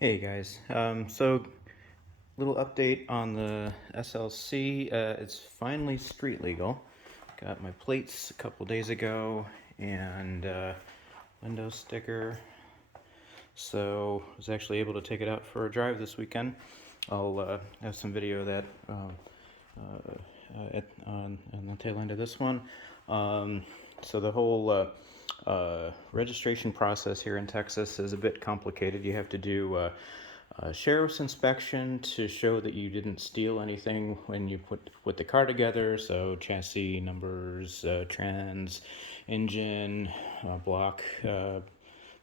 Hey guys, so little update on the SLC. It's finally street legal. Got my plates a couple days ago and window sticker. So I was actually able to take it out for a drive this weekend. I'll have some video of that on the tail end of this one. So the whole registration process here in Texas is a bit complicated. You have to do a sheriff's inspection to show that you didn't steal anything when you put the car together. So chassis numbers, trans, engine, block, blah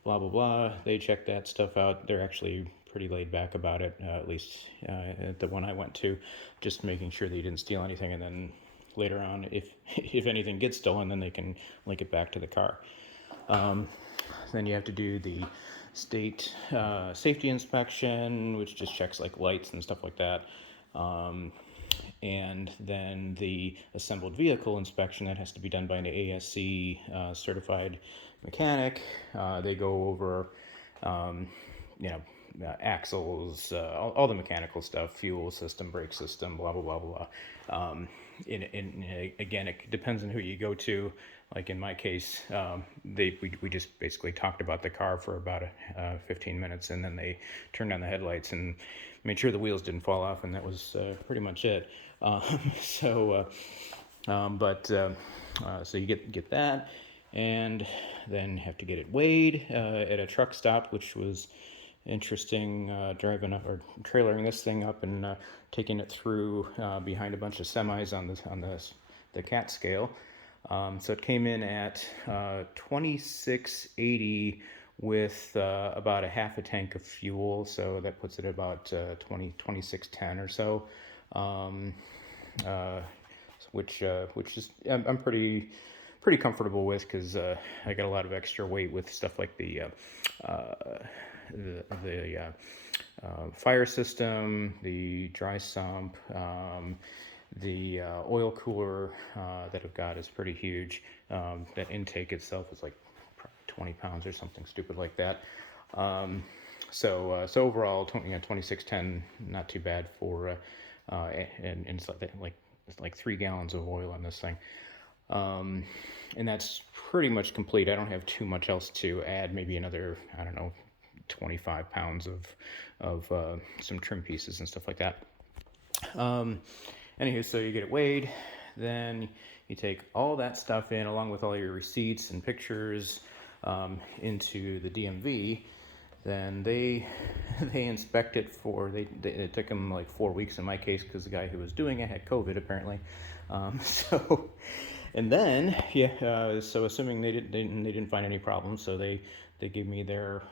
blah blah. They check that stuff out. They're actually pretty laid back about it, at least at the one I went to, just making sure that you didn't steal anything, and then later on, if anything gets stolen, then they can link it back to the car. Then you have to do the state safety inspection, which just checks like lights and stuff like that. And then the assembled vehicle inspection that has to be done by an ASC certified mechanic. They go over, you know, axles, all the mechanical stuff, fuel system, brake system, blah blah blah blah. Again, it depends on who you go to. Like in my case, we just basically talked about the car for about 15 minutes, and then they turned on the headlights and made sure the wheels didn't fall off, and that was pretty much it. So you get that, and then have to get it weighed at a truck stop, which was interesting, driving up or trailering this thing up and taking it through behind a bunch of semis on the cat scale. So it came in at 2680 with about a half a tank of fuel, so that puts it about 2610 or so, which is I'm pretty comfortable with, because I got a lot of extra weight with stuff like the fire system, the dry sump, the oil cooler that I've got is pretty huge. That intake itself is like 20 pounds or something stupid like that. So overall, 2610, not too bad for, and it's like 3 gallons of oil on this thing. And that's pretty much complete. I don't have too much else to add. Maybe another, I don't know, 25 pounds of some trim pieces and stuff like that. Anywho, so you get it weighed, then you take all that stuff in along with all your receipts and pictures into the DMV. Then they inspect it for, it took them like 4 weeks in my case, because the guy who was doing it had COVID apparently. And then so assuming they didn't find any problems, so they gave me their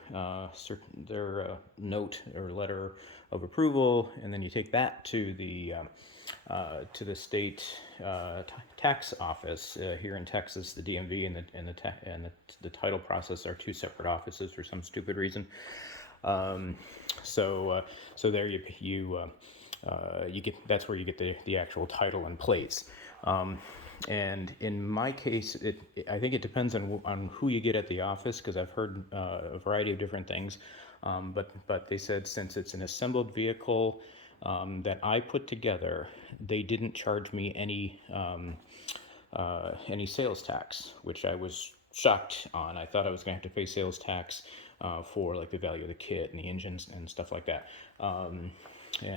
note or letter of approval, and then you take that to the state tax office here in Texas. The DMV and the title process are 2 separate offices for some stupid reason. So there you get, that's where you get the actual title and plates. And in my case, I think it depends on who you get at the office, because I've heard a variety of different things. But they said since it's an assembled vehicle that I put together, they didn't charge me any sales tax, which I was shocked on. I thought I was going to have to pay sales tax for like the value of the kit and the engines and stuff like that. And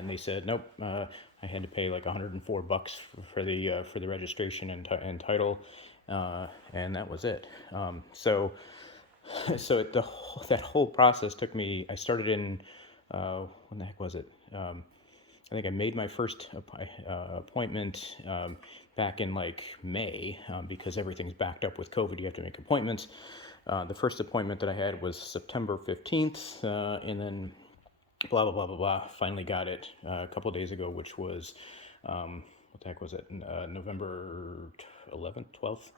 they said nope. I had to pay like $104 for the registration and title, and that was it. So that whole process took me. I started in when the heck was it? I think I made my first appointment back in like May, because everything's backed up with COVID. You have to make appointments. The first appointment that I had was September 15th, and then blah blah blah blah blah. Finally got it a couple of days ago, which was what the heck was it? November 11th, 12th.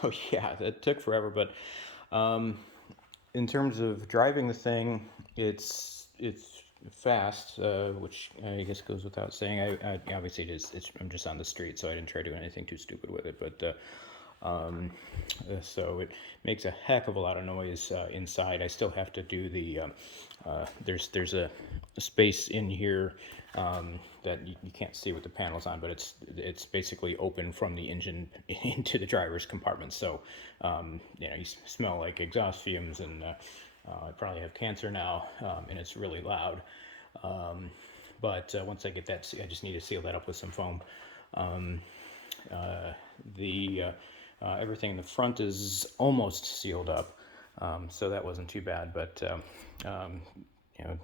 So yeah, it took forever, but in terms of driving the thing, it's fast, which I guess goes without saying. I obviously I'm just on the street, so I didn't try doing anything too stupid with it, but So it makes a heck of a lot of noise inside. I still have to do the there's a space in here that you can't see with the panels on, but it's basically open from the engine into the driver's compartment. So you know, you smell like exhaust fumes, and I probably have cancer now, and it's really loud. But once I get that, I just need to seal that up with some foam. Everything in the front is almost sealed up, so that wasn't too bad. But you know,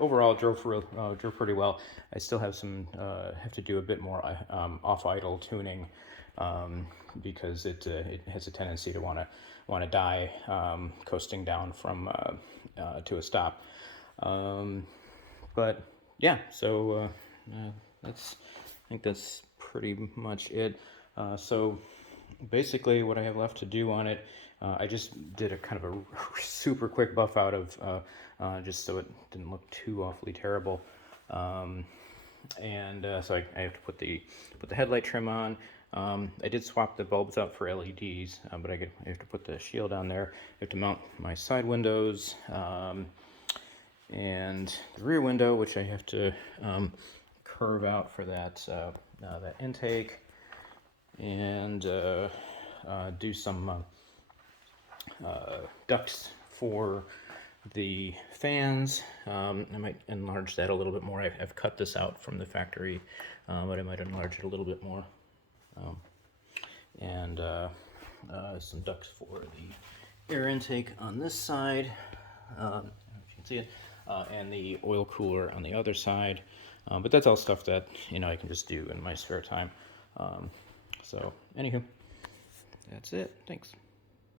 overall drove pretty well. I still have some have to do a bit more off idle tuning, because it has a tendency to want to die coasting down from to a stop. But yeah, so I think that's pretty much it. So basically what I have left to do on it, I just did a kind of a super quick buff out of just so it didn't look too awfully terrible. So I have to put the headlight trim on. I did swap the bulbs out for LEDs, but I have to put the shield on there. I have to mount my side windows, and the rear window, which I have to curve out for that intake, and do some ducts for the fans. I might enlarge that a little bit more. I've cut this out from the factory, but I might enlarge it a little bit more. And some ducts for the air intake on this side, if you can see it, and the oil cooler on the other side. But that's all stuff that, you know, I can just do in my spare time. So anywho, that's it. Thanks.